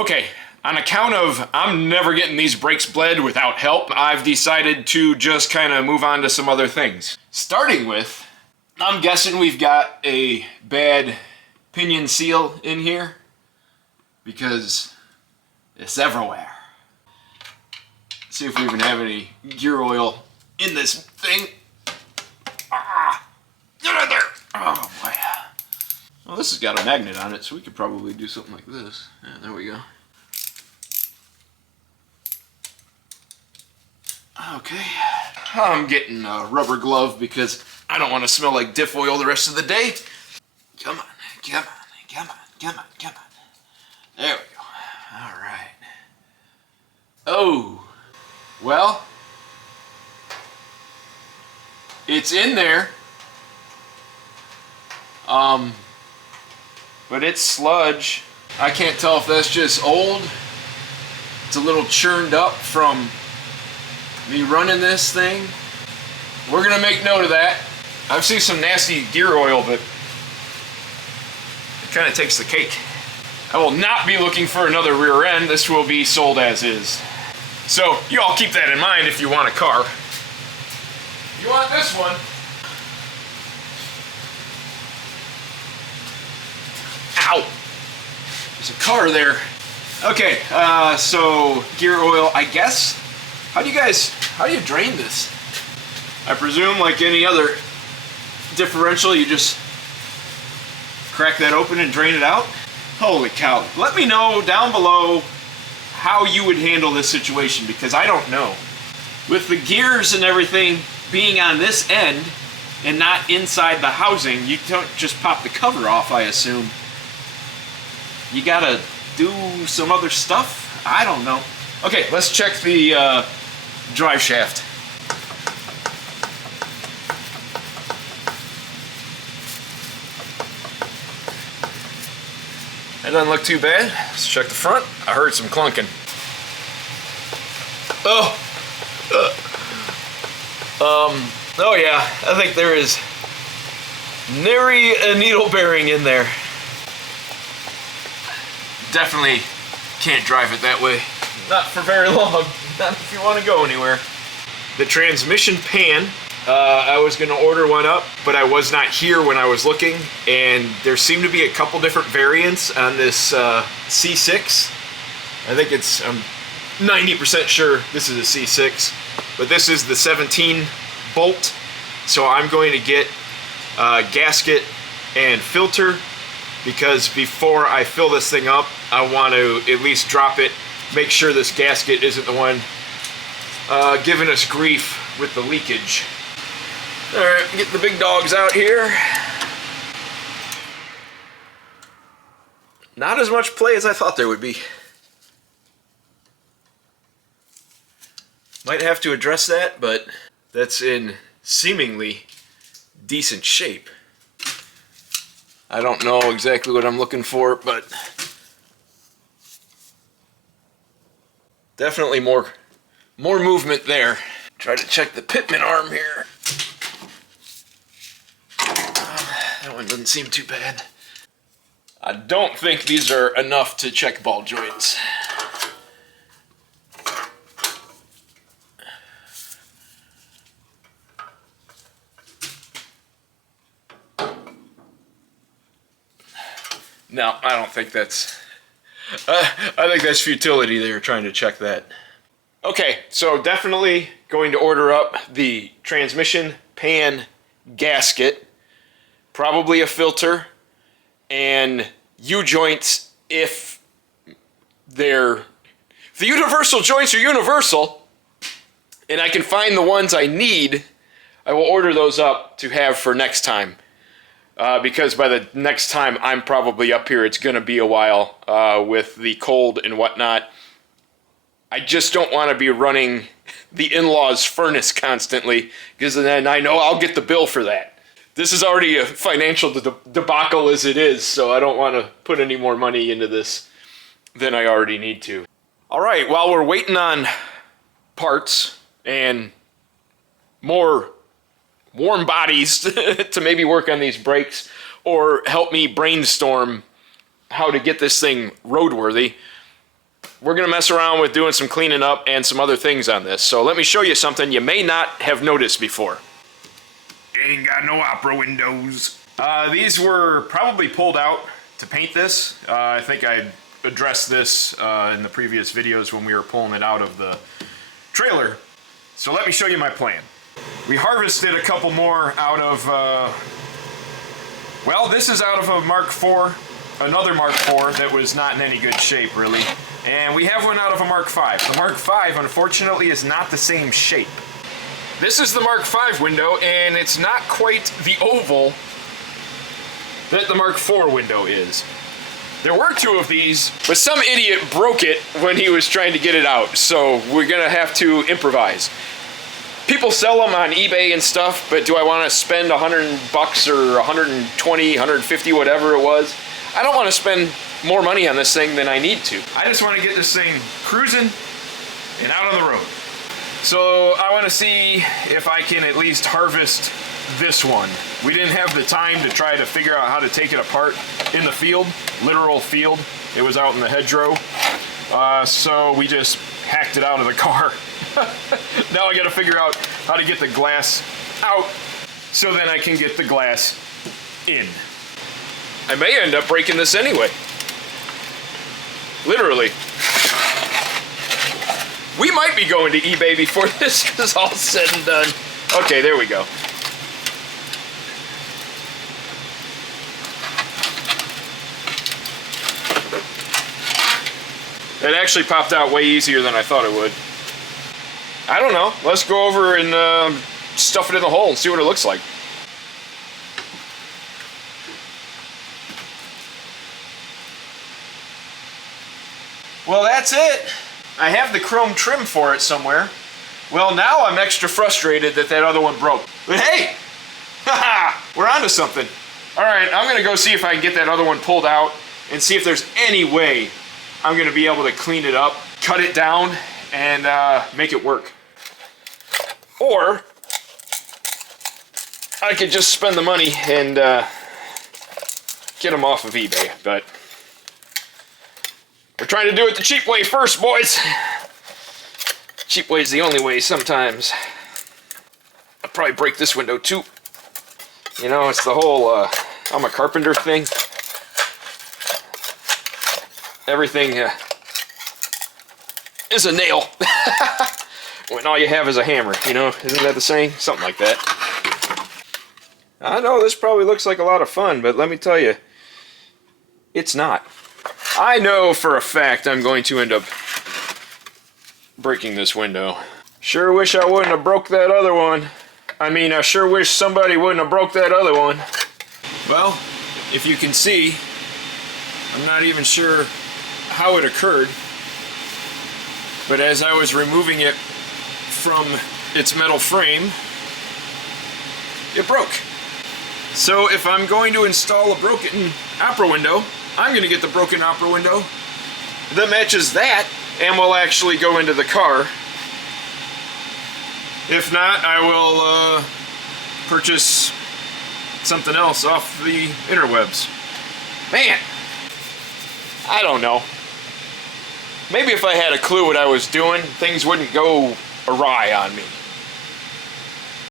Okay, on account of I'm never getting these brakes bled without help, I've decided to just kind of move on to some other things. Starting with, I'm guessing we've got a bad pinion seal in here because it's everywhere. See if we even have any gear oil in this thing. Get out there! Oh boy. Well, this has got a magnet on it, so we could probably do something like this. Yeah, there we go. Okay. I'm getting a rubber glove because I don't want to smell like diff oil the rest of the day. Come on, come on, come on, come on, come on. There we go. All right. Oh. Well, it's in there. But it's sludge. I can't tell if that's just old. It's a little churned up from me running this thing. We're gonna make note of that. I've seen some nasty gear oil, but it kind of takes the cake. I will not be looking for another rear end. This will be sold as is. So you all keep that in mind if you want a car. You want this one? Ow! There's a car there. Okay, so gear oil, I guess. How do you drain this? I presume like any other differential, you just crack that open and drain it out? Holy cow. Let me know down below how you would handle this situation, because I don't know. With the gears and everything being on this end and not inside the housing, you don't just pop the cover off, I assume. You gotta do some other stuff? I don't know. Okay, let's check the drive shaft. That doesn't look too bad. Let's check the front. I heard some clunking. Oh yeah, I think there is nary a needle bearing in there. Definitely can't drive it that way. Not for very long. Not if you want to go anywhere. The transmission pan, I was going to order one up, but I was not here when I was looking, and there seemed to be a couple different variants on this C6. I think it's, I'm 90% sure this is a C6, but this is the 17 bolt, so I'm going to get a gasket and filter, because before I fill this thing up, I want to at least drop it, make sure this gasket isn't the one giving us grief with the leakage. Alright, get the big dogs out here. Not as much play as I thought there would be. Might have to address that, but that's in seemingly decent shape. I don't know exactly what I'm looking for, but definitely more movement there. Try to check the pitman arm here. That one doesn't seem too bad. I don't think these are enough to check ball joints. No, I don't think that's... I think that's futility. They were trying to check that. Okay, so definitely going to order up the transmission pan gasket, probably a filter, and U-joints if the universal joints are universal, and I can find the ones I need, I will order those up to have for next time. Because by the next time I'm probably up here, it's going to be a while with the cold and whatnot. I just don't want to be running the in-laws furnace constantly, because then I know I'll get the bill for that. This is already a financial debacle as it is, so I don't want to put any more money into this than I already need to. All right, while we're waiting on parts and more warm bodies to maybe work on these brakes or help me brainstorm how to get this thing roadworthy, we're gonna mess around with doing some cleaning up and some other things on this. So let me show you something you may not have noticed before. Ain't got no opera windows. These were probably pulled out to paint this. I think I addressed this in the previous videos when we were pulling it out of the trailer. So let me show you my plan. We harvested a couple more out of, well, this is out of a Mark IV, another Mark IV that was not in any good shape really. And we have one out of a Mark V. The Mark V, unfortunately, is not the same shape. This is the Mark V window, and it's not quite the oval that the Mark IV window is. There were two of these, but some idiot broke it when he was trying to get it out, so we're gonna have to improvise. People sell them on eBay and stuff, but do I want to spend $100 or 120, 150, whatever it was? I don't want to spend more money on this thing than I need to. I just want to get this thing cruising and out on the road. So I want to see if I can at least harvest this one. We didn't have the time to try to figure out how to take it apart in the field, literal field. It was out in the hedgerow. So we just hacked it out of the car. Now I got to figure out how to get the glass out so then I can get the glass in. I may end up breaking this anyway. Literally. We might be going to eBay before this is all said and done. Okay, there we go. It actually popped out way easier than I thought it would. I don't know. Let's go over and stuff it in the hole and see what it looks like. Well, that's it. I have the chrome trim for it somewhere. Well, now I'm extra frustrated that that other one broke. But hey, haha, we're onto something. All right, I'm gonna go see if I can get that other one pulled out and see if there's any way I'm gonna be able to clean it up, cut it down, and make it work. Or I could just spend the money and get them off of eBay, but we're trying to do it the cheap way first, boys. Cheap way is the only way sometimes. I'll probably break this window too. You know, it's the whole I'm a carpenter thing. Everything is a nail when all you have is a hammer, you know? Isn't that the saying? Something like that. I know this probably looks like a lot of fun, but let me tell you, it's not. I know for a fact I'm going to end up breaking this window. Sure wish I wouldn't have broke that other one. I mean, I sure wish somebody wouldn't have broke that other one. Well, if you can see, I'm not even sure how it occurred, but as I was removing it from its metal frame, it broke. So if I'm going to install a broken opera window, I'm going to get the broken opera window that matches that and will actually go into the car. If not, I will purchase something else off the interwebs. Man, I don't know. Maybe if I had a clue what I was doing, things wouldn't go awry on me.